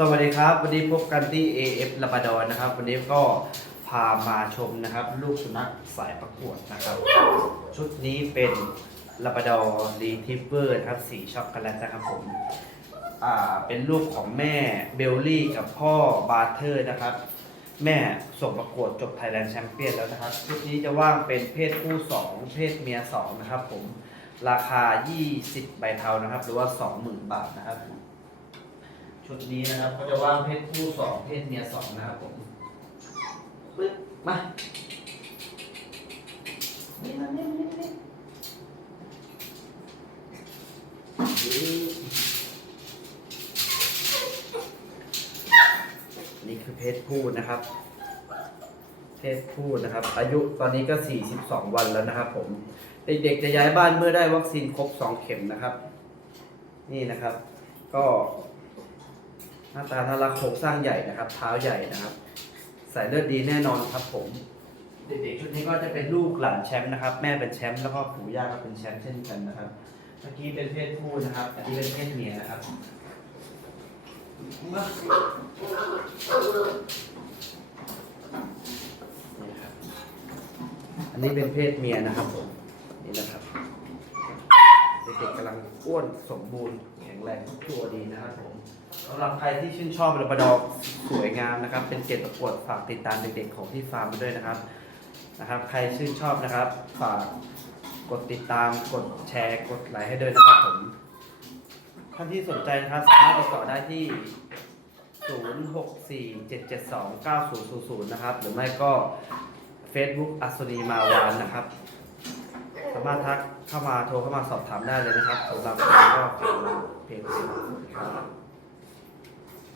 สวัสดีครับ วันนี้พบกันที่ AF ลาบาดอนนะครับ วันนี้ก็พามาชมนะครับ ลูกสุนัขสายประกวดนะครับ ชุดนี้เป็นลาบาดอร์รีทิฟเวอร์นะครับสีช็อกโกแลตนะครับผมอ่าเป็นลูกของแม่เบลลี่กับพ่อบาร์เทอร์นะครับ แม่ส่งประกวดจบไทยแลนด์แชมเปี้ยนแล้วนะครับ ชุดนี้จะว่างเป็นเพศผู้ 2 เพศเมีย 2 นะครับผม ราคา 20 ใบเทานะครับ หรือว่า 20,000 บาทนะครับ ชุดนี้นะครับก็จะว่างเพศผู้2เพศเมีย2นะครับผมปึ๊บมานี่มานี่มานี่มานี่คือเพศผู้นะครับ เพศผู้นะครับ อายุตอนนี้ก็ 42 วันแล้วนะครับ ผม เด็กๆจะย้ายบ้านเมื่อได้วัคซีนครบ 2 เข็มนะครับ นี่นะครับ ก็ น้าตาน่ารักโครงสร้างใหญ่นะครับ เท้าใหญ่นะครับ สายเลือดดีแน่นอนครับผม เด็กๆชุดนี้ก็จะเป็นลูกหลานแชมป์นะครับ แม่เป็นแชมป์แล้วก็ปู่ย่าก็เป็นแชมป์เช่นกันนะครับ เมื่อกี้เป็นเพศผู้นะครับ อันนี้เป็นเพศเมียนะครับมานี่ครับอันนี้เป็นเพศเมียนะครับผมนี่นะครับเด็กๆกำลังอ้วนสมบูรณ์แข็งแรงตัวดีนะครับผม สำหรับใครที่ชื่นชอบระบดอกสวยงามนะครับ เป็นเกตประกวดฝากติดตามเด็กๆของที่ฟาร์มด้วยนะครับนะครับ ใครชื่นชอบนะครับ ฝากกดติดตามกดแชร์กดไลค์ให้ด้วยนะครับผมท่านที่สนใจนะครับสามารถติดต่อได้ที่ 0647729000 นะครับ หรือไม่ก็ Facebook อัศนีมาวานนะครับ สามารถทักเข้ามาโทรเข้ามาสอบถามได้เลยนะครับสำหรับวันนี้ก็ขอบคุณเพียงเท่านี้ครับ